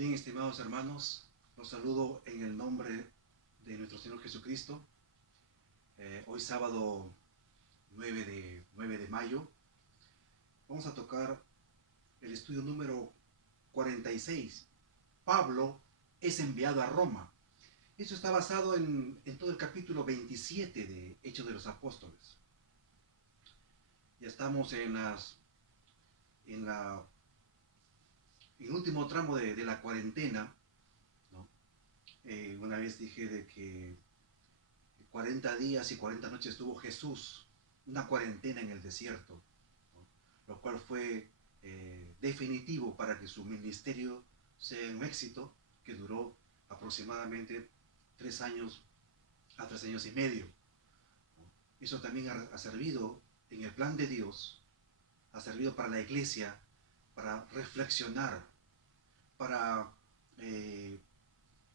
Bien, estimados hermanos, los saludo en el nombre de nuestro Señor Jesucristo. Hoy sábado 9 de mayo vamos a tocar el estudio número 46. Pablo es enviado a Roma. Esto está basado en todo el capítulo 27 de Hechos de los Apóstoles. Ya estamos en el último tramo de la cuarentena, ¿no? Una vez dije de que 40 días y 40 noches tuvo Jesús, una cuarentena en el desierto, ¿no? Lo cual fue definitivo para que su ministerio sea un éxito que duró aproximadamente 3 años a 3 años y medio, ¿no? Eso también ha servido en el plan de Dios, ha servido para la iglesia, para reflexionar, para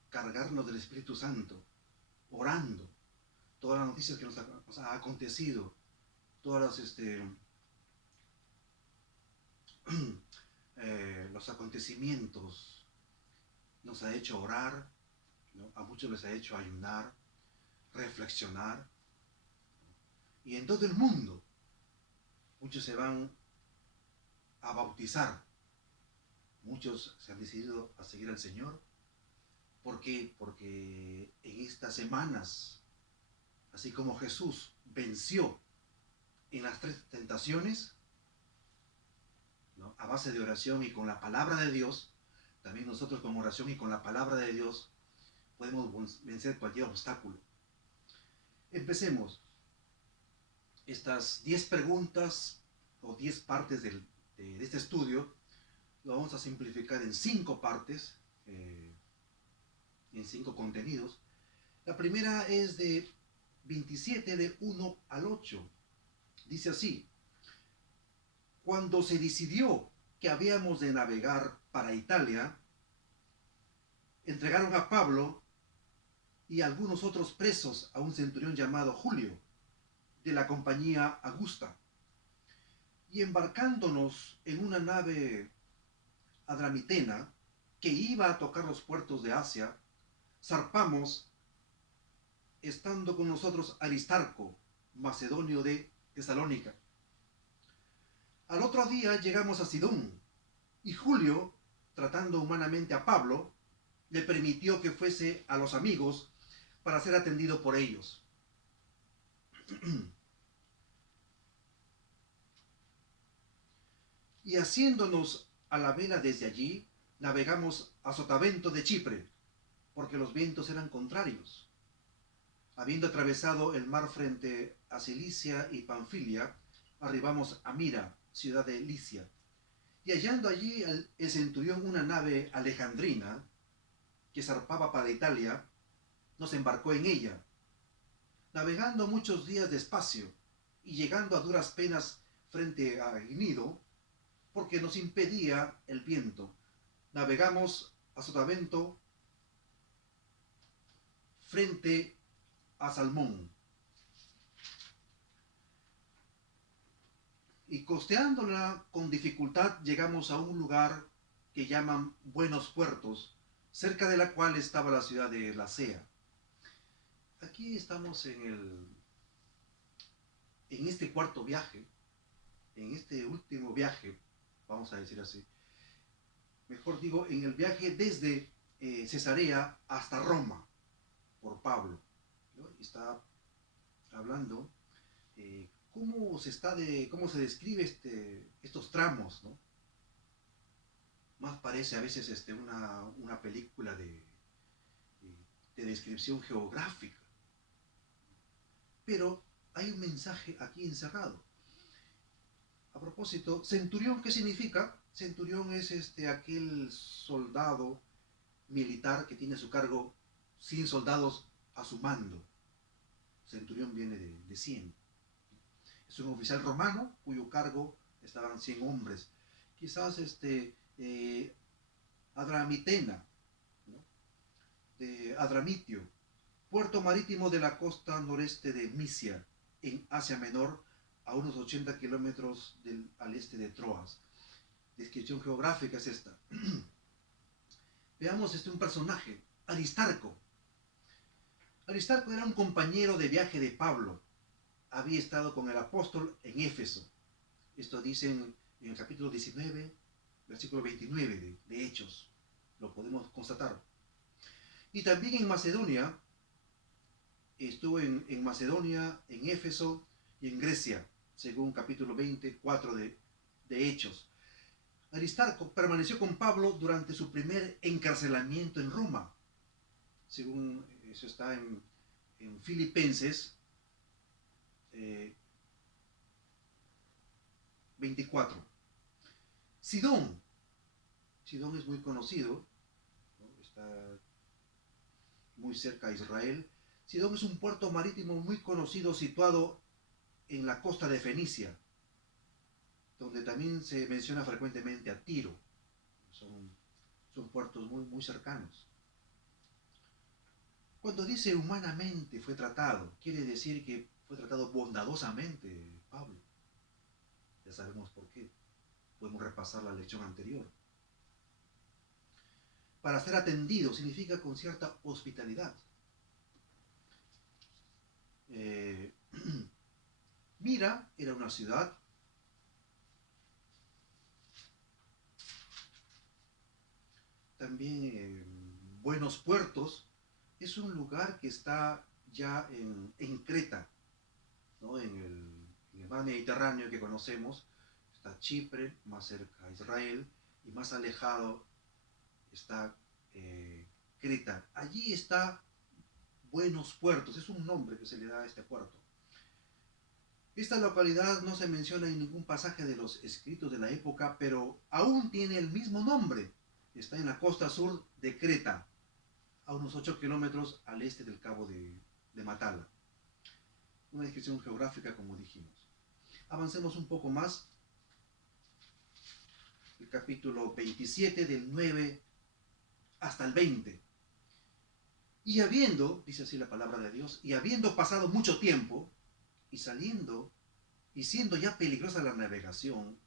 cargarnos del Espíritu Santo, orando todas las noticias que nos ha acontecido, todos los acontecimientos, nos ha hecho orar, ¿no? A muchos les ha hecho ayunar, reflexionar, ¿no? Y en todo el mundo, muchos se van a bautizar, muchos se han decidido a seguir al Señor. ¿Por qué? Porque en estas semanas, así como Jesús venció en las 3 tentaciones, ¿no? A base de oración y con la palabra de Dios, también nosotros con oración y con la palabra de Dios podemos vencer cualquier obstáculo. Empecemos. Estas 10 preguntas o 10 partes de este estudio lo vamos a simplificar en 5 partes, en 5 contenidos. La primera es de 27 de 1 al 8. Dice así: cuando se decidió que habíamos de navegar para Italia, entregaron a Pablo y a algunos otros presos a un centurión llamado Julio, de la compañía Augusta. Y embarcándonos en una nave adramitena que iba a tocar los puertos de Asia, zarpamos, estando con nosotros Aristarco, macedonio de Tesalónica. Al otro día llegamos a Sidón, y Julio, tratando humanamente a Pablo, le permitió que fuese a los amigos para ser atendido por ellos. Y haciéndonos a la vela desde allí, navegamos a Sotavento de Chipre, porque los vientos eran contrarios. Habiendo atravesado el mar frente a Cilicia y Panfilia, arribamos a Mira, ciudad de Licia. Y hallando allí el centurión una nave alejandrina que zarpaba para Italia, nos embarcó en ella, navegando muchos días despacio y llegando a duras penas frente a Gnido, porque nos impedía el viento. Navegamos a Sotavento frente a Salmón. Y costeándola con dificultad llegamos a un lugar que llaman Buenos Puertos, cerca de la cual estaba la ciudad de Lasea. Aquí estamos en este cuarto viaje, en este último viaje, vamos a decir así. Mejor digo, en el viaje desde Cesarea hasta Roma, por Pablo, ¿no? Está hablando cómo se describe estos tramos, ¿no? Más parece a veces una película de descripción geográfica. Pero hay un mensaje aquí encerrado. A propósito, centurión, ¿qué significa? Centurión es aquel soldado militar que tiene a su cargo 100 soldados a su mando. Centurión viene de 100. Es un oficial romano cuyo cargo estaban 100 hombres. Quizás Adramitena, ¿no? De Adramitio, puerto marítimo de la costa noreste de Misia, en Asia Menor, a unos 80 kilómetros al este de Troas. Descripción geográfica es esta. Veamos un personaje, Aristarco. Aristarco era un compañero de viaje de Pablo. Había estado con el apóstol en Éfeso. Esto dice en el capítulo 19, versículo 29 de Hechos. Lo podemos constatar. Y también en Macedonia, estuvo en Macedonia, en Éfeso y en Grecia, según capítulo 24 de Hechos. Aristarco permaneció con Pablo durante su primer encarcelamiento en Roma. Según eso está en Filipenses 24. Sidón. Sidón es muy conocido, ¿no? Está muy cerca de Israel. Sidón es un puerto marítimo muy conocido situado en la costa de Fenicia, donde también se menciona frecuentemente a Tiro. Son puertos muy cercanos. Cuando dice humanamente fue tratado, quiere decir que fue tratado bondadosamente Pablo. Ya sabemos por qué. Podemos repasar la lección anterior. Para ser atendido significa con cierta hospitalidad. Mira era una ciudad también Buenos Puertos es un lugar que está ya en Creta, ¿no? En el mar Mediterráneo que conocemos. Está Chipre, más cerca a Israel, y más alejado está Creta. Allí está Buenos Puertos, es un nombre que se le da a este puerto. Esta localidad no se menciona en ningún pasaje de los escritos de la época, pero aún tiene el mismo nombre. Está en la costa sur de Creta, a unos 8 kilómetros al este del cabo de Matala. Una descripción geográfica, como dijimos. Avancemos un poco más. El capítulo 27, del 9 hasta el 20. Y habiendo, dice así la palabra de Dios, y habiendo pasado mucho tiempo, y saliendo, y siendo ya peligrosa la navegación,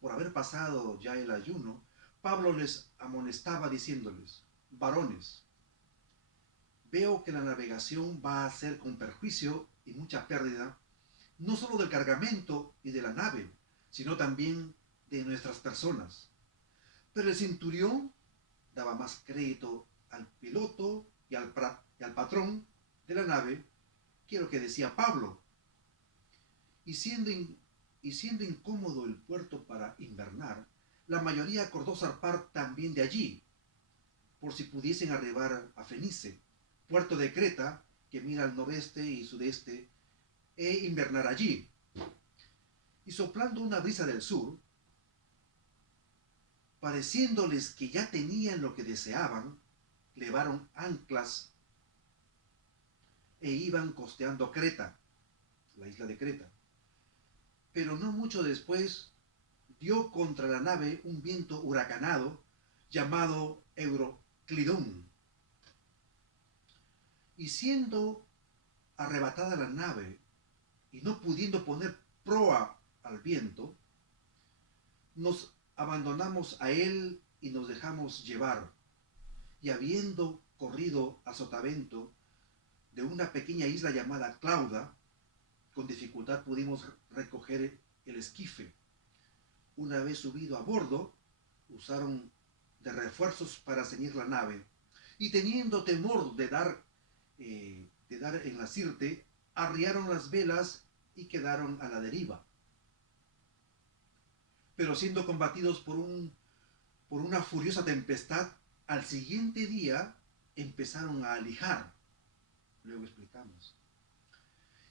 por haber pasado ya el ayuno, Pablo les amonestaba diciéndoles: varones, veo que la navegación va a ser con perjuicio y mucha pérdida, no solo del cargamento y de la nave, sino también de nuestras personas. Pero el centurión daba más crédito al piloto y al patrón de la nave que lo que decía Pablo. Y siendo incómodo el puerto para invernar, la mayoría acordó zarpar también de allí, por si pudiesen arribar a Fenice, puerto de Creta, que mira al noreste y sudeste, e invernar allí. Y soplando una brisa del sur, pareciéndoles que ya tenían lo que deseaban, levaron anclas e iban costeando Creta, la isla de Creta. Pero no mucho después dio contra la nave un viento huracanado llamado Euroclidón. Y siendo arrebatada la nave y no pudiendo poner proa al viento, nos abandonamos a él y nos dejamos llevar. Y habiendo corrido a sotavento de una pequeña isla llamada Clauda, con dificultad pudimos recoger el esquife. Una vez subido a bordo, usaron de refuerzos para ceñir la nave, y teniendo temor de dar en la sirte, arriaron las velas y quedaron a la deriva. Pero siendo combatidos por una furiosa tempestad, al siguiente día empezaron a alijar. Luego explicamos.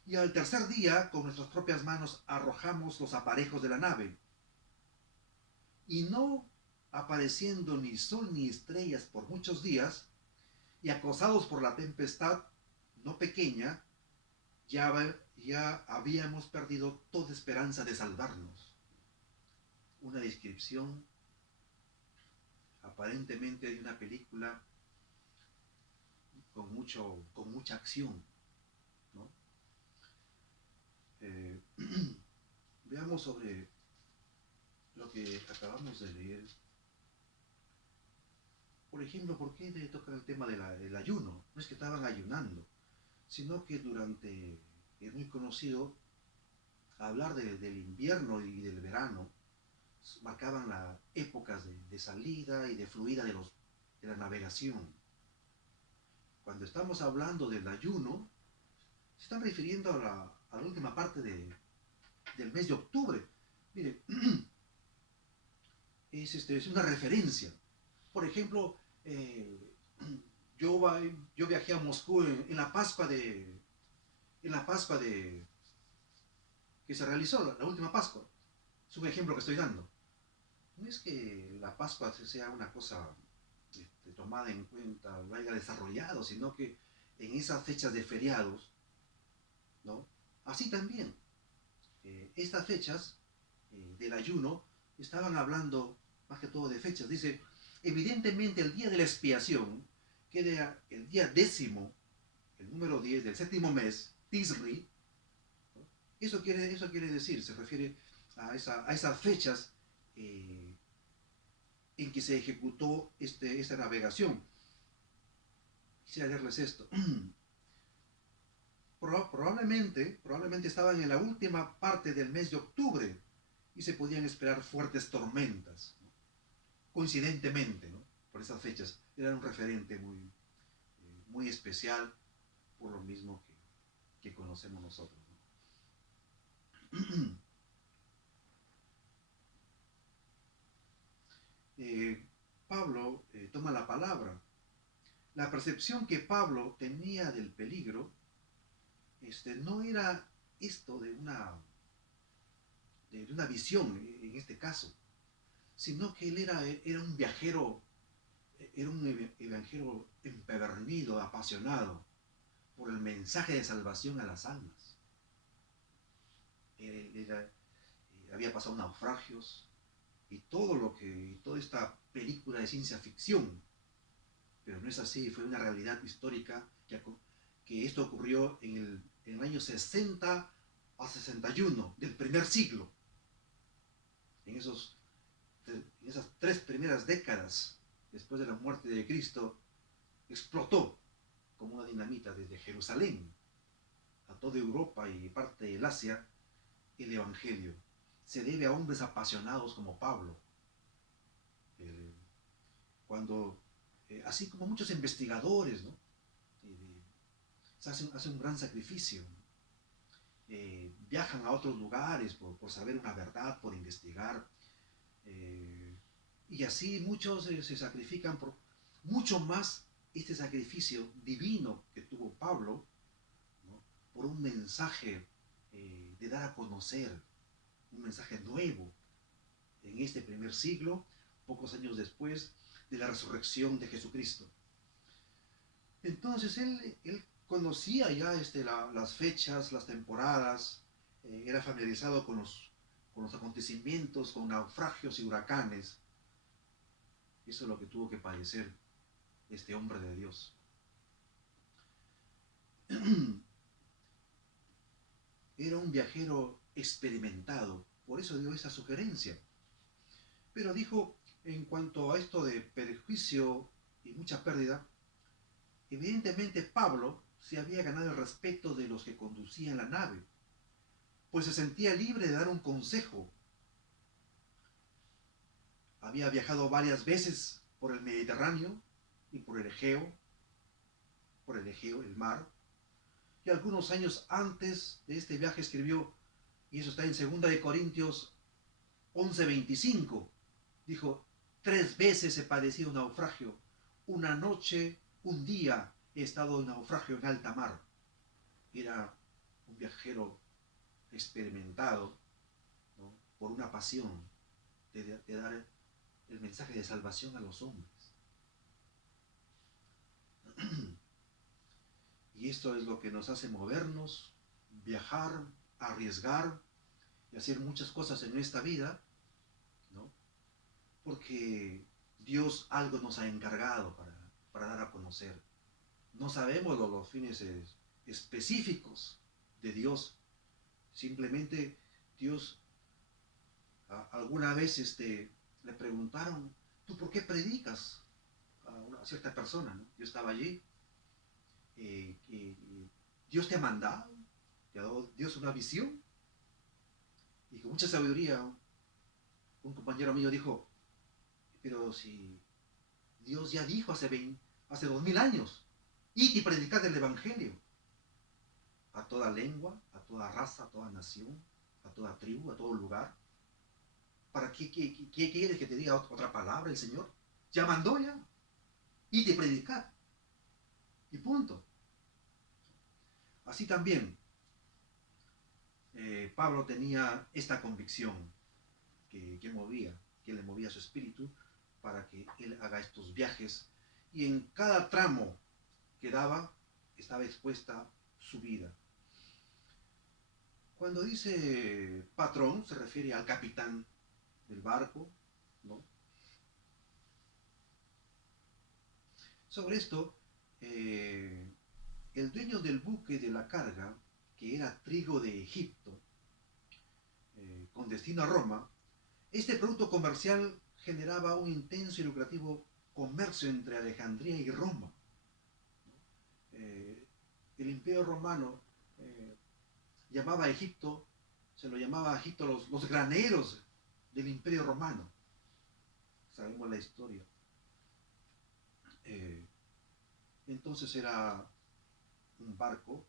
Y al tercer día, con nuestras propias manos, arrojamos los aparejos de la nave. Y no apareciendo ni sol ni estrellas por muchos días, y acosados por la tempestad no pequeña, ya habíamos perdido toda esperanza de salvarnos. Una descripción aparentemente de una película con mucha acción, ¿no? Veamos sobre lo que acabamos de leer. por ejemplo, ¿por qué le toca el tema del ayuno? No es que estaban ayunando, sino que es muy conocido, hablar del invierno y del verano, marcaban las épocas de salida y de fluida de la navegación. Cuando estamos hablando del ayuno, se están refiriendo a la última parte del mes de octubre. Mire, es una referencia. Por ejemplo, yo, yo viajé a Moscú en la Pascua en la Pascua que se realizó, la última Pascua. Es un ejemplo que estoy dando. No es que la Pascua sea una cosa tomada en cuenta, lo haya desarrollado, sino que en esas fechas de feriados, ¿no? Así también, estas fechas del ayuno estaban hablando más que todo de fechas. Dice, evidentemente el día de la expiación, que era el día 10, el número 10 del séptimo mes, Tisri, ¿no? Eso quiere decir, se refiere a esas fechas eh, en que se ejecutó esta navegación. Quisiera leerles esto. Probablemente estaban en la última parte del mes de octubre y se podían esperar fuertes tormentas, ¿no? Coincidentemente, ¿no? Por esas fechas, era un referente muy especial, por lo mismo que conocemos nosotros, ¿no? Pablo toma la palabra. La percepción que Pablo tenía del peligro no era esto de una visión en este caso, sino que él era un viajero, era un evangelio empedernido, apasionado por el mensaje de salvación a las almas. Había pasado naufragios y toda esta película de ciencia ficción, pero no es así, fue una realidad histórica que esto ocurrió en el año 60 a 61 del primer siglo. En esas 3 primeras décadas después de la muerte de Cristo, explotó como una dinamita desde Jerusalén a toda Europa y parte del Asia el Evangelio. Se debe a hombres apasionados como Pablo, eh, cuando, así como muchos investigadores, ¿no? Hacen un gran sacrificio, viajan a otros lugares por saber una verdad, por investigar, y así muchos se sacrifican por mucho más este sacrificio divino que tuvo Pablo, ¿no? Por un mensaje de dar a conocer, un mensaje nuevo en este primer siglo, pocos años después de la resurrección de Jesucristo. Entonces él conocía ya las fechas, las temporadas, era familiarizado con los acontecimientos, con naufragios y huracanes. Eso es lo que tuvo que padecer este hombre de Dios. Era un viajero experimentado, por eso dio esa sugerencia. Pero dijo, en cuanto a esto de perjuicio y mucha pérdida, evidentemente Pablo se había ganado el respeto de los que conducían la nave, pues se sentía libre de dar un consejo. Había viajado varias veces por el Mediterráneo y por el Egeo, el mar, y algunos años antes de este viaje escribió, y eso está en 2 Corintios 11:25, dijo, 3 veces he padecido un naufragio, una noche, un día he estado en naufragio en alta mar. Era un viajero experimentado, ¿no? Por una pasión de dar el mensaje de salvación a los hombres. Y esto es lo que nos hace movernos, viajar, arriesgar y hacer muchas cosas en esta vida, ¿no? Porque Dios algo nos ha encargado para dar a conocer. No sabemos los fines específicos de Dios. Simplemente Dios, alguna vez le preguntaron, ¿tú por qué predicas? a cierta persona, ¿no? Yo estaba allí, Dios te ha mandado, te ha dado Dios una visión, y con mucha sabiduría un compañero mío dijo, pero si Dios ya dijo hace 2000 años, id y predicad el Evangelio a toda lengua, a toda raza, a toda nación, a toda tribu, a todo lugar. ¿Para qué quieres que te diga otra palabra el Señor? Ya mandó ya. Id y predicad. Y punto. Así también, Pablo tenía esta convicción que le movía su espíritu para que él haga estos viajes. Y en cada tramo que daba, estaba expuesta su vida. Cuando dice patrón, se refiere al capitán del barco, ¿no? Sobre esto, el dueño del buque de la carga, que era trigo de Egipto, con destino a Roma, este producto comercial generaba un intenso y lucrativo comercio entre Alejandría y Roma. El imperio romano llamaba a Egipto, se lo llamaba a Egipto los graneros del imperio romano. Sabemos la historia. Entonces era un barco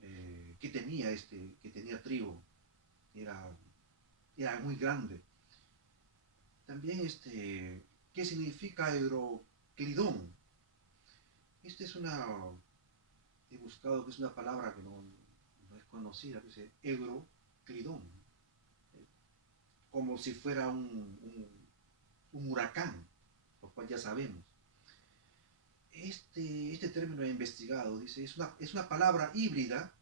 que tenía trigo, era muy grande. También ¿qué significa Euroclidón? He buscado que es una palabra que no es conocida, que dice Euroclidón, como si fuera un huracán, lo cual ya sabemos. Este término he investigado, dice, es una palabra híbrida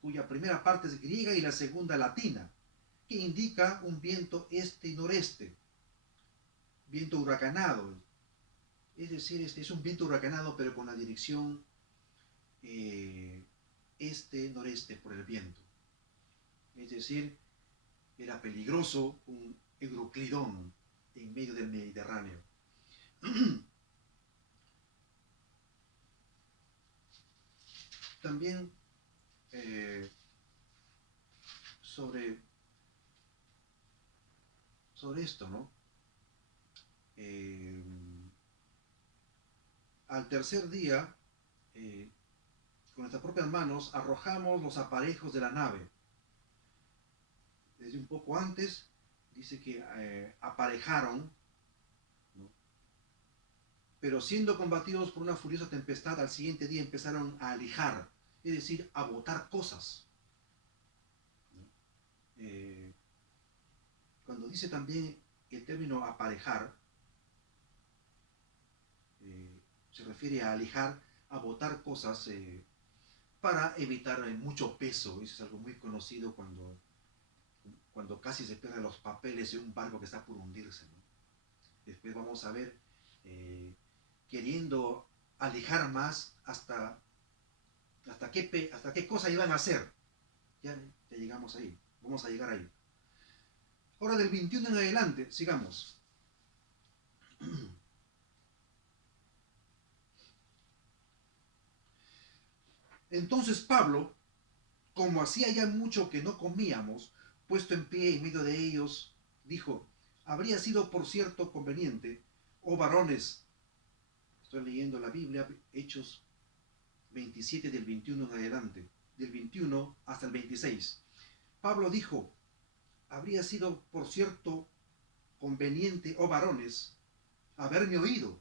cuya primera parte es griega y la segunda latina, que indica un viento este y noreste, viento huracanado. Es decir, es un viento huracanado, pero con la dirección este-noreste por el viento. Es decir, era peligroso un Euroclidón en medio del Mediterráneo. También sobre esto, ¿no? Al tercer día, con nuestras propias manos, arrojamos los aparejos de la nave. Desde un poco antes, dice que aparejaron, ¿no? Pero siendo combatidos por una furiosa tempestad, al siguiente día empezaron a alijar, es decir, a botar cosas, ¿no? Cuando dice también el término aparejar, se refiere a alijar, a botar cosas para evitar mucho peso. Eso es algo muy conocido cuando casi se pierden los papeles de un barco que está por hundirse, ¿no? Después vamos a ver queriendo alijar más hasta qué cosa iban a hacer. Ya llegamos ahí, vamos a llegar ahí. Ahora del 21 en adelante, sigamos. Entonces Pablo, como hacía ya mucho que no comíamos, puesto en pie en medio de ellos, dijo, habría sido por cierto conveniente, oh varones, estoy leyendo la Biblia, Hechos 27 del 21 en adelante, del 21 hasta el 26. Pablo dijo, habría sido por cierto conveniente, oh varones, haberme oído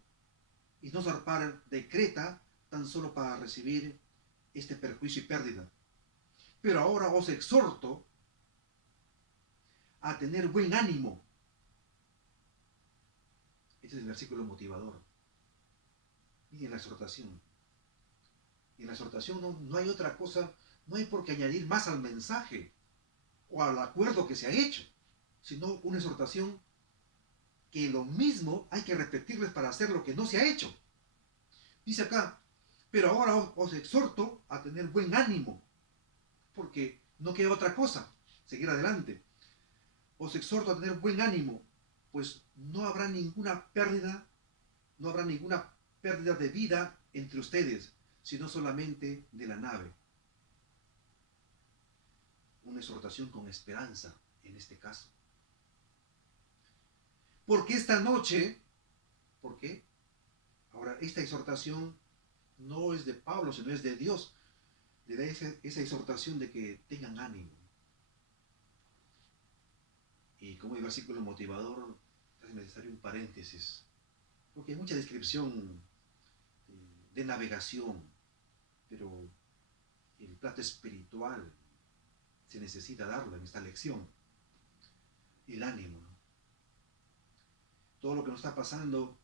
y no zarpar de Creta tan solo para recibir este perjuicio y pérdida. Pero ahora os exhorto a tener buen ánimo. Este es el versículo motivador. Miren la exhortación. Y en la exhortación no hay otra cosa, no hay por qué añadir más al mensaje o al acuerdo que se ha hecho, sino una exhortación que lo mismo hay que repetirles para hacer lo que no se ha hecho. Dice acá, pero ahora os exhorto a tener buen ánimo, porque no queda otra cosa, seguir adelante. Os exhorto a tener buen ánimo, pues no habrá ninguna pérdida, no habrá ninguna pérdida de vida entre ustedes, sino solamente de la nave. Una exhortación con esperanza en este caso. Porque esta noche, ¿por qué? Ahora, esta exhortación no es de Pablo, sino es de Dios. Le da esa exhortación de que tengan ánimo. Y como el versículo motivador, es necesario un paréntesis, porque hay mucha descripción de navegación, pero el plato espiritual se necesita darlo en esta lección. El ánimo, ¿no? Todo lo que nos está pasando,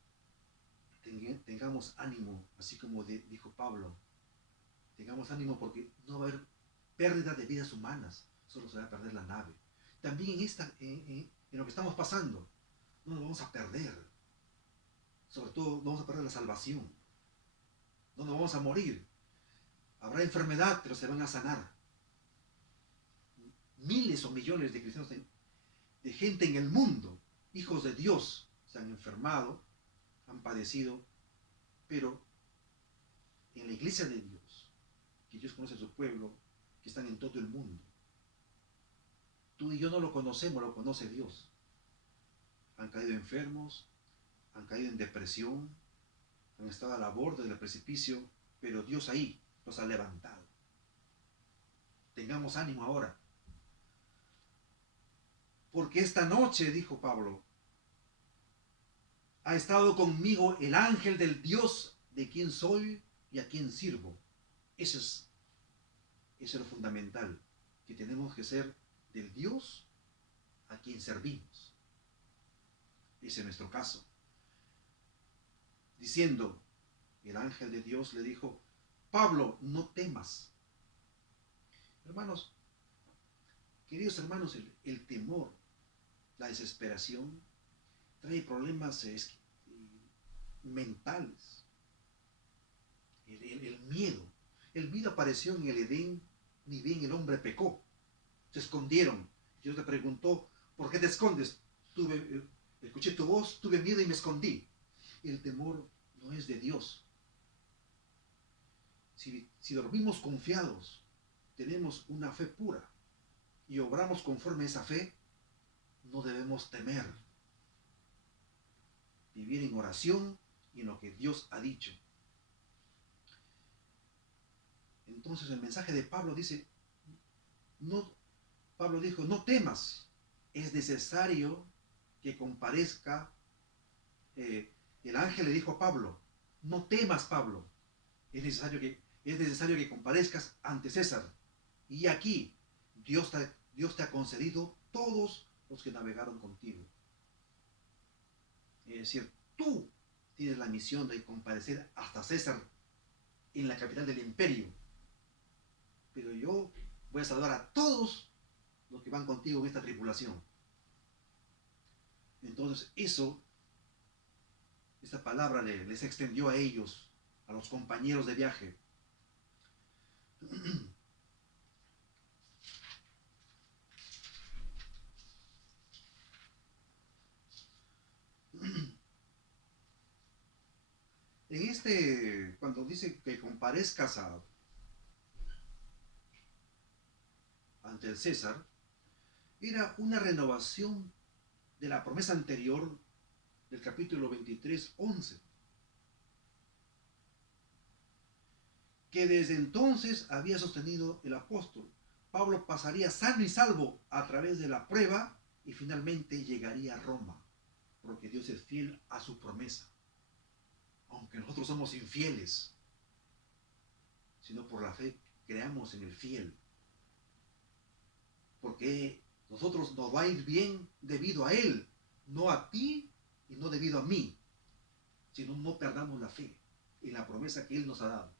tengamos ánimo, así como dijo Pablo. Tengamos ánimo porque no va a haber pérdida de vidas humanas, solo se va a perder la nave. También en lo que estamos pasando, no nos vamos a perder. Sobre todo, no vamos a perder la salvación. No nos vamos a morir. Habrá enfermedad, pero se van a sanar. Miles o millones de cristianos, de gente en el mundo, hijos de Dios, se han enfermado, han padecido, pero en la iglesia de Dios, que Dios conoce a su pueblo, que están en todo el mundo. Tú y yo no lo conocemos, lo conoce Dios. Han caído enfermos, han caído en depresión, han estado a la borde del precipicio, pero Dios ahí los ha levantado. Tengamos ánimo ahora. Porque esta noche, dijo Pablo, ha estado conmigo el ángel del Dios de quien soy y a quien sirvo. Eso es lo fundamental, que tenemos que ser del Dios a quien servimos. Ese es nuestro caso. Diciendo, el ángel de Dios le dijo, Pablo, no temas. Hermanos, queridos hermanos, el temor, la desesperación, trae problemas mentales. El miedo. El miedo apareció en el Edén, ni bien el hombre pecó. Se escondieron. Dios le preguntó, ¿por qué te escondes? Escuché tu voz, tuve miedo y me escondí. El temor no es de Dios. Si dormimos confiados, tenemos una fe pura y obramos conforme a esa fe, no debemos temer. Vivir en oración y en lo que Dios ha dicho. Entonces el mensaje de Pablo dice, Pablo dijo, no temas, es necesario que comparezca. El ángel le dijo a Pablo, no temas, Pablo, es necesario que comparezcas ante César. Y aquí Dios te ha concedido todos los que navegaron contigo. Es decir, tú tienes la misión de comparecer hasta César en la capital del imperio. Pero yo voy a saludar a todos los que van contigo en esta tripulación. Entonces esta palabra les extendió a ellos, a los compañeros de viaje. Cuando dice que comparezcas ante el César, era una renovación de la promesa anterior del capítulo 23, 11. Que desde entonces había sostenido el apóstol. Pablo pasaría sano y salvo a través de la prueba y finalmente llegaría a Roma, porque Dios es fiel a su promesa. Aunque nosotros somos infieles, sino por la fe creamos en el fiel. Porque nosotros nos va a ir bien debido a Él, no a ti y no debido a mí, sino no perdamos la fe en la promesa que Él nos ha dado.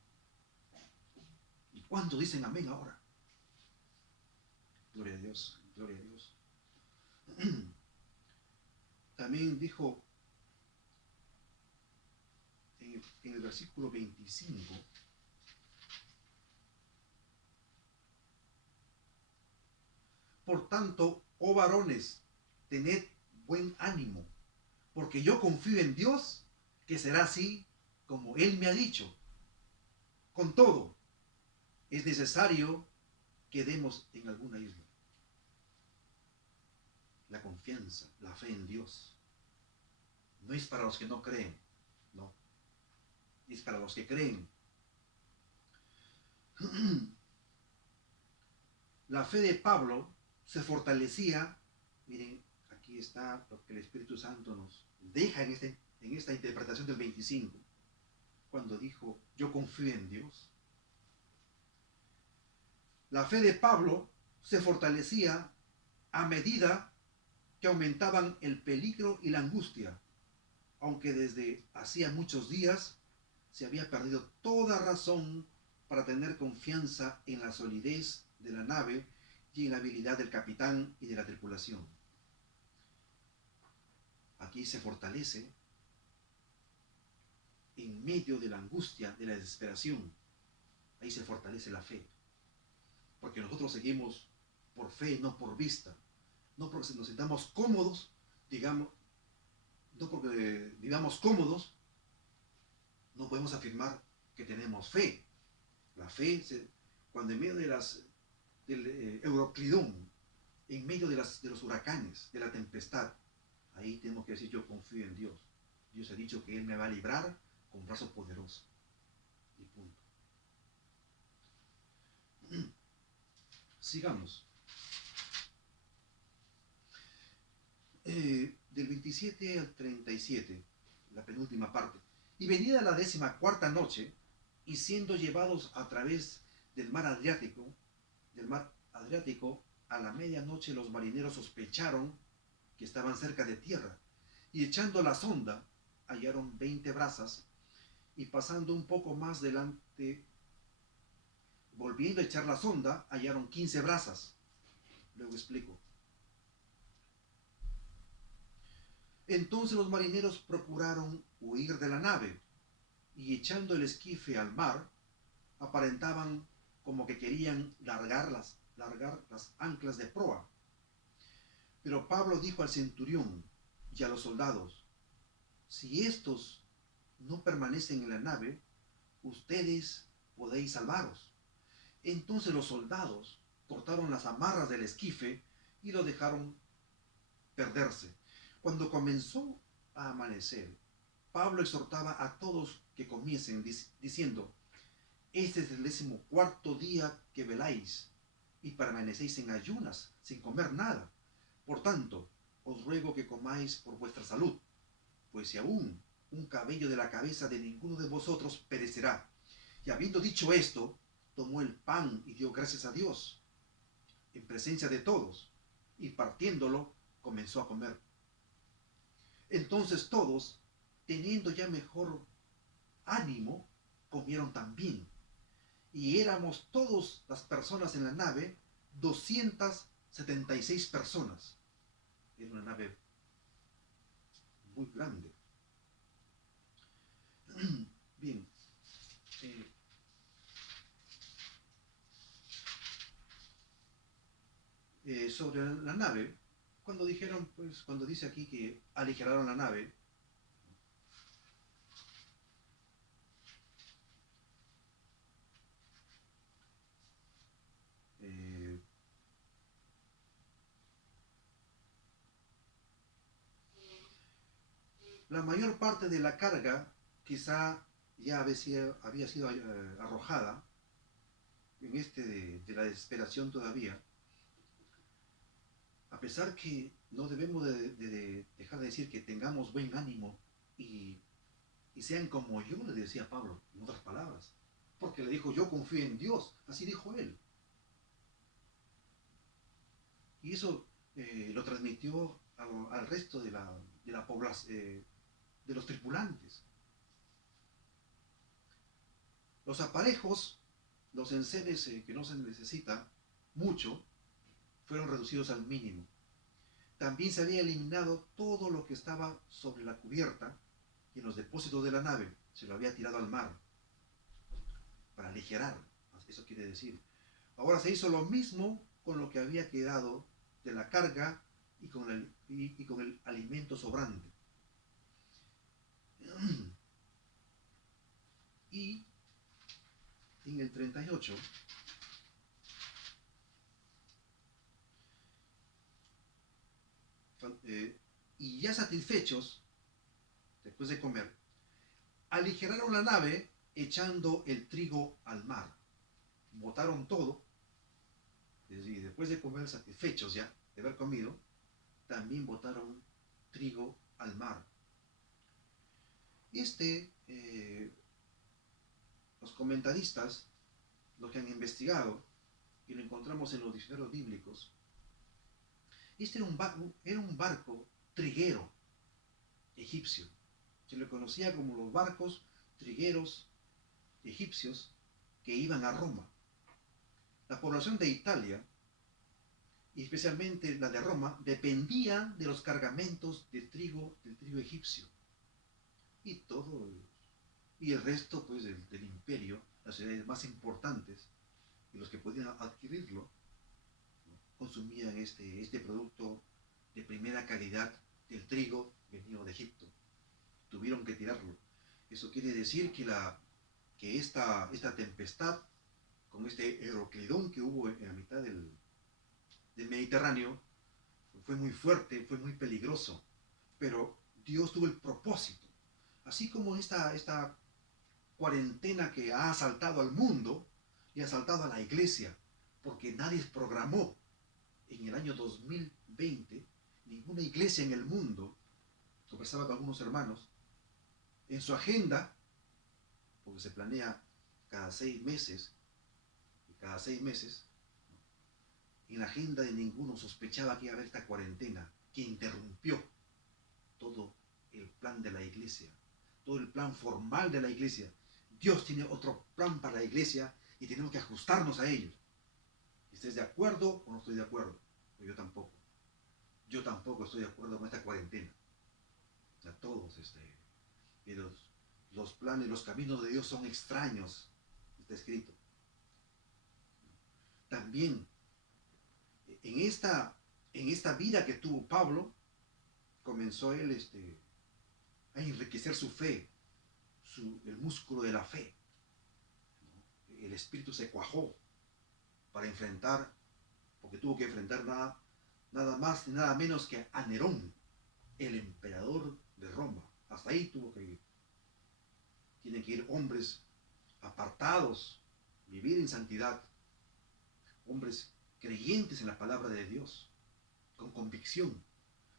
¿Y cuántos dicen amén ahora? Gloria a Dios, gloria a Dios. También dijo en el versículo 25, por tanto, oh varones, tened buen ánimo, porque yo confío en Dios que será así como Él me ha dicho. Con todo, es necesario que demos en alguna isla. La confianza, la fe en Dios, no es para los que no creen, no, es para los que creen. La fe de Pablo se fortalecía, miren, aquí está lo que el Espíritu Santo nos deja en esta interpretación del 25, cuando dijo, yo confío en Dios. La fe de Pablo se fortalecía a medida que aumentaban el peligro y la angustia, aunque desde hacía muchos días se había perdido toda razón para tener confianza en la solidez de la nave y en la habilidad del capitán y de la tripulación. Aquí se fortalece en medio de la angustia, de la desesperación. Ahí se fortalece la fe. Porque nosotros seguimos por fe, no por vista. No porque nos sintamos cómodos, digamos, no porque vivamos cómodos, no podemos afirmar que tenemos fe. La fe, cuando en medio del Euroclidón, en medio de los huracanes, de la tempestad, ahí tenemos que decir, yo confío en Dios. Dios ha dicho que Él me va a librar con brazo poderoso. Y punto. Sigamos. Del 27 al 37, la penúltima parte. Y venida la 14ª noche, y siendo llevados a través del mar Adriático, a la medianoche los marineros sospecharon que estaban cerca de tierra, y echando la sonda, hallaron 20 brazas, y pasando un poco más delante, volviendo a echar la sonda, hallaron 15 brazas. Luego explico. Entonces los marineros procuraron huir de la nave, y echando el esquife al mar, aparentaban como que querían largar las anclas de proa. Pero Pablo dijo al centurión y a los soldados, si estos no permanecen en la nave, ustedes podéis salvaros. Entonces los soldados cortaron las amarras del esquife y lo dejaron perderse. Cuando comenzó a amanecer, Pablo exhortaba a todos que comiesen, diciendo, este es el 14º día que veláis y permanecéis en ayunas, sin comer nada. Por tanto, os ruego que comáis por vuestra salud, pues si aún un cabello de la cabeza de ninguno de vosotros perecerá. Y habiendo dicho esto, tomó el pan y dio gracias a Dios, en presencia de todos, y partiéndolo, comenzó a comer. Entonces todos, teniendo ya mejor ánimo, comieron también. Y éramos todas las personas en la nave, 276 personas. Era una nave muy grande. Bien. Sobre la nave, cuando dijeron, pues, cuando dice aquí que aligeraron la nave, la mayor parte de la carga quizá ya había sido arrojada en de la desesperación todavía, a pesar que no debemos de dejar de decir que tengamos buen ánimo y sean como yo, le decía Pablo, en otras palabras, porque le dijo, yo confío en Dios, así dijo él. Y eso lo transmitió al resto de la población, de los tripulantes. Los aparejos, los enseres que no se necesita mucho, fueron reducidos al mínimo. También se había eliminado todo lo que estaba sobre la cubierta y en los depósitos de la nave. Se lo había tirado al mar para aligerar, eso quiere decir. Ahora se hizo lo mismo con lo que había quedado de la carga y con el alimento sobrante. Y en el 38, y ya satisfechos, después de comer, aligeraron la nave echando el trigo al mar. Botaron todo, y después de comer satisfechos ya, de haber comido, también botaron trigo al mar. Los comentaristas, los que han investigado, y lo encontramos en los diccionarios bíblicos, era un barco triguero egipcio. Se le conocía como los barcos trigueros egipcios que iban a Roma. La población de Italia, y especialmente la de Roma, dependía de los cargamentos del trigo egipcio. Y el resto pues, del imperio, las ciudades más importantes, y los que podían adquirirlo, ¿no?, consumían este producto de primera calidad del trigo venido de Egipto. Tuvieron que tirarlo. Eso quiere decir que esta tempestad, con este Euroclidón que hubo en la mitad del Mediterráneo, fue muy fuerte, fue muy peligroso, pero Dios tuvo el propósito. Así como esta cuarentena que ha asaltado al mundo y ha asaltado a la iglesia, porque nadie programó en el año 2020, ninguna iglesia en el mundo, conversaba con algunos hermanos, en su agenda, porque se planea cada 6 meses, en la agenda de ninguno sospechaba que iba a haber esta cuarentena que interrumpió todo el plan de la iglesia, todo el plan formal de la iglesia. Dios tiene otro plan para la iglesia y tenemos que ajustarnos a ellos. ¿Estés de acuerdo o no estoy de acuerdo? Pero yo tampoco. Yo tampoco estoy de acuerdo con esta cuarentena. A todos, los planes, los caminos de Dios son extraños, está escrito. También, en esta vida que tuvo Pablo, comenzó él a enriquecer su fe, el músculo de la fe, ¿no? El espíritu se cuajó para enfrentar, porque tuvo que enfrentar nada más y nada menos que a Nerón, el emperador de Roma. Hasta ahí tuvo que ir. Tienen que ir hombres apartados, vivir en santidad, hombres creyentes en la palabra de Dios, con convicción.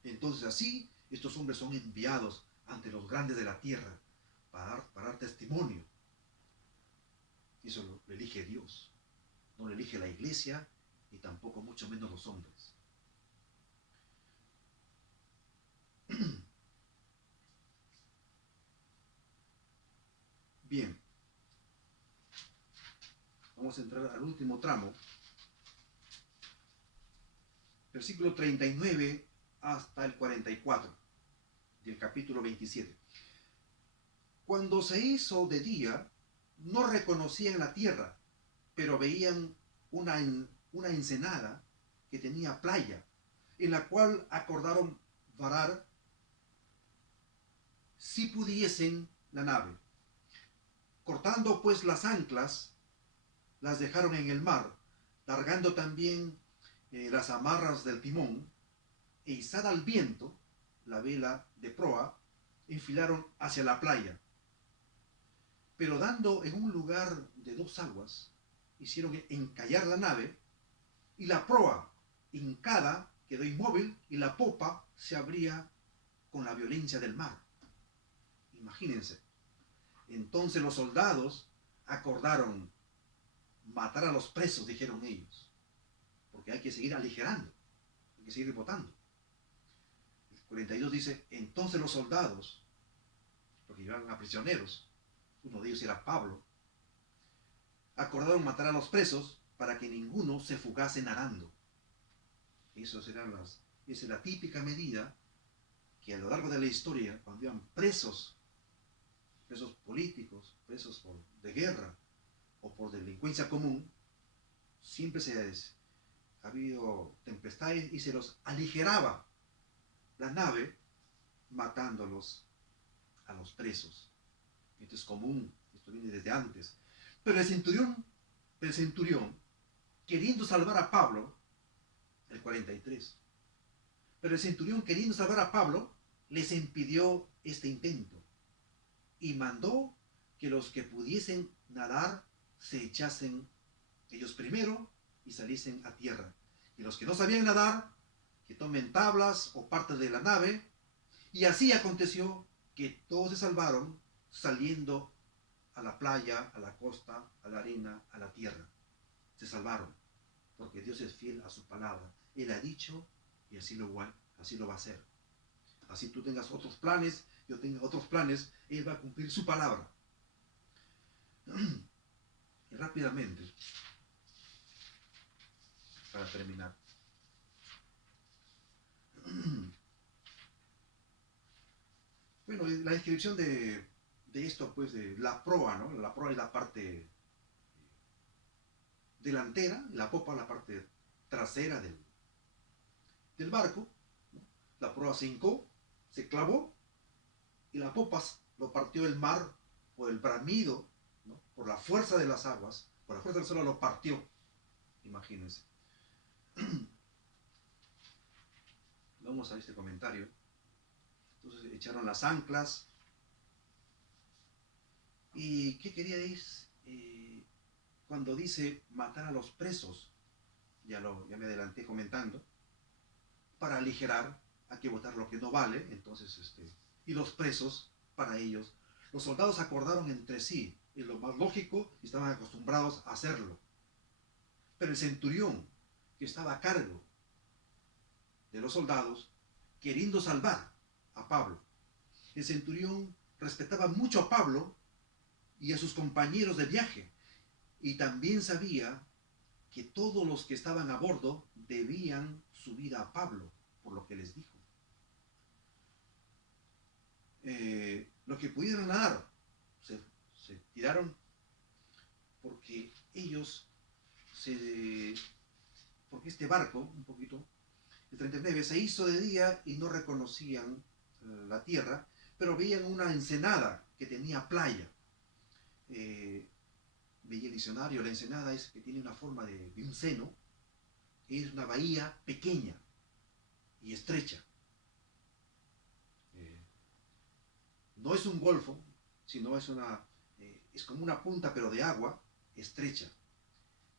Entonces así, estos hombres son enviados ante los grandes de la tierra para dar testimonio. Y eso lo elige Dios. No lo elige la iglesia, ni tampoco mucho menos los hombres. Bien. Vamos a entrar al último tramo. Versículo 39 hasta el 44 del capítulo 27. Cuando se hizo de día, no reconocían la tierra, pero veían una ensenada que tenía playa, en la cual acordaron varar si pudiesen la nave. Cortando pues las anclas, las dejaron en el mar, largando también las amarras del timón, e izada al viento la vela de proa, enfilaron hacia la playa. Pero dando en un lugar de 2 aguas, hicieron encallar la nave, y la proa, hincada, quedó inmóvil, y la popa se abría con la violencia del mar. Imagínense. Entonces los soldados acordaron matar a los presos, dijeron ellos, porque hay que seguir aligerando, hay que seguir botando. El 42 dice, entonces los soldados, porque llevaban a prisioneros, uno de ellos era Pablo, acordaron matar a los presos para que ninguno se fugase nadando. Esa es la típica medida que a lo largo de la historia, cuando iban presos políticos, presos de guerra o por delincuencia común, siempre ha habido tempestades y se los aligeraba la nave matándolos a los presos. Esto Esto viene desde antes. Pero el centurión, queriendo salvar a Pablo, el 43, pero el centurión queriendo salvar a Pablo, les impidió este intento y mandó que los que pudiesen nadar se echasen ellos primero y saliesen a tierra. Y los que no sabían nadar, que tomen tablas o parte de la nave. Y así aconteció que todos se salvaron saliendo a la playa, a la costa, a la arena, a la tierra. Se salvaron, porque Dios es fiel a su palabra. Él ha dicho y así lo va a hacer. Así tú tengas otros planes, yo tenga otros planes, Él va a cumplir su palabra. Y rápidamente, para terminar. Bueno, la descripción de esto, pues, de la proa, ¿no? La proa es la parte delantera, la popa la parte trasera del barco, ¿no? La proa se hincó, se clavó, y la popa lo partió el mar por el bramido, ¿no? Por la fuerza de las aguas, por la fuerza del suelo lo partió, imagínense. Vamos a este comentario. Entonces echaron las anclas. ¿Y qué quería decir? Cuando dice matar a los presos, ya me adelanté comentando, para aligerar, hay que botar lo que no vale, entonces, y los presos, para ellos, los soldados acordaron entre sí, y lo más lógico, y estaban acostumbrados a hacerlo. Pero el centurión, que estaba a cargo de los soldados, queriendo salvar a Pablo, el centurión respetaba mucho a Pablo y a sus compañeros de viaje, y también sabía que todos los que estaban a bordo debían su vida a Pablo, por lo que les dijo. Los que pudieron nadar se tiraron porque porque este barco, un poquito, el 39, se hizo de día y no reconocían la tierra, pero veían una ensenada que tenía playa. Veía el diccionario, la ensenada es que tiene una forma de un seno, es una bahía pequeña y estrecha. No es un golfo, sino es como una punta pero de agua estrecha.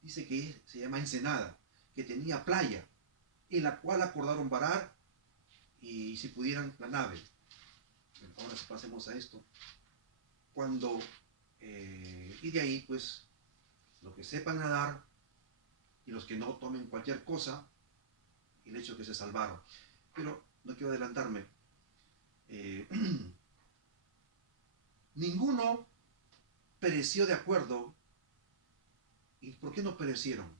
Dice que se llama ensenada, que tenía playa, en la cual acordaron varar y si pudieran la nave. Bueno, ahora si pasemos a esto. Y de ahí pues los que sepan nadar y los que no tomen cualquier cosa, el hecho de que se salvaron. Pero no quiero adelantarme. Ninguno pereció de acuerdo. ¿Y por qué no perecieron?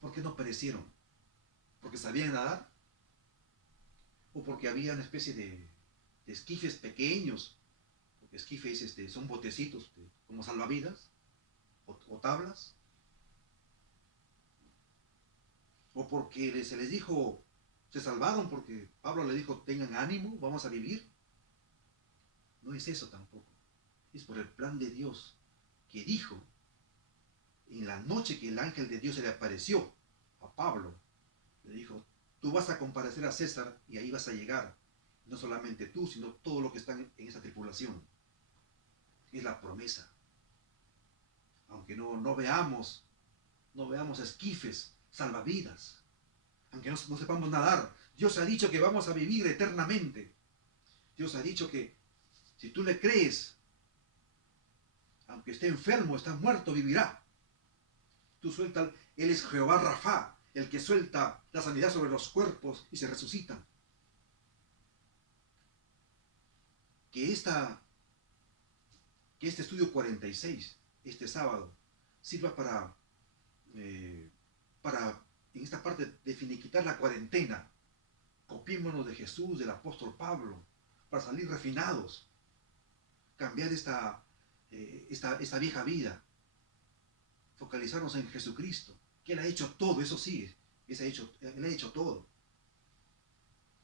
¿Por qué no perecieron? ¿Porque sabían nadar? ¿O porque había una especie de esquifes pequeños? Porque esquifes son botecitos como salvavidas o tablas. ¿O porque se les dijo, se salvaron porque Pablo le dijo, tengan ánimo, vamos a vivir? No es eso tampoco. Es por el plan de Dios que dijo, en la noche que el ángel de Dios se le apareció a Pablo, le dijo, tú vas a comparecer a César y ahí vas a llegar. No solamente tú, sino todos los que están en esa tripulación. Es la promesa. Aunque no veamos esquifes, salvavidas, aunque no sepamos nadar, Dios ha dicho que vamos a vivir eternamente. Dios ha dicho que si tú le crees, aunque esté enfermo, está muerto, vivirá. Tú sueltas, Él es Jehová Rafa, el que suelta la sanidad sobre los cuerpos y se resucitan. Que este estudio 46, este sábado, sirva para en esta parte de finiquitar la cuarentena. Copiémonos de Jesús, del apóstol Pablo, para salir refinados. Cambiar esta vieja vida. Focalizarnos en Jesucristo, que Él ha hecho todo, eso sí, Él ha hecho todo.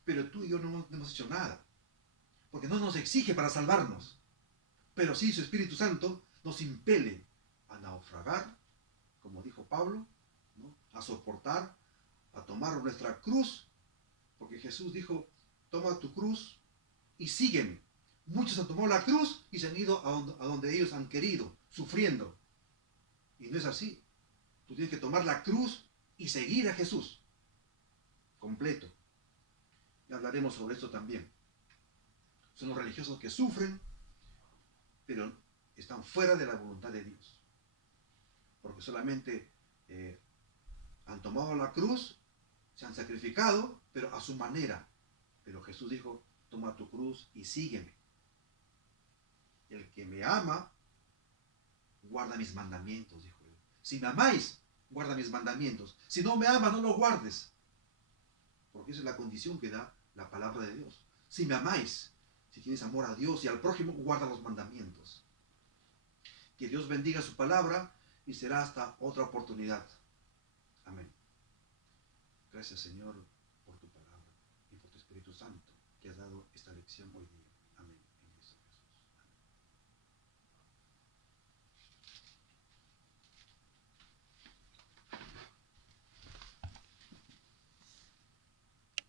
Pero tú y yo no hemos hecho nada, porque no nos exige para salvarnos. Pero sí, su Espíritu Santo nos impele a naufragar, como dijo Pablo, ¿no? A soportar, a tomar nuestra cruz, porque Jesús dijo, toma tu cruz y sígueme. Muchos han tomado la cruz y se han ido a donde ellos han querido, sufriendo. Y no es así. Tú tienes que tomar la cruz y seguir a Jesús, completo. Y hablaremos sobre esto también. Son los religiosos que sufren, pero están fuera de la voluntad de Dios. Porque solamente han tomado la cruz, se han sacrificado, pero a su manera. Pero Jesús dijo, toma tu cruz y sígueme. El que me ama, guarda mis mandamientos, dijo él. Si me amáis, guarda mis mandamientos. Si no me amas, no los guardes. Porque esa es la condición que da la palabra de Dios. Si me amáis, si tienes amor a Dios y al prójimo, guarda los mandamientos. Que Dios bendiga su palabra y será hasta otra oportunidad. Amén. Gracias, Señor, por tu palabra y por tu Espíritu Santo que has dado esta lección hoy día.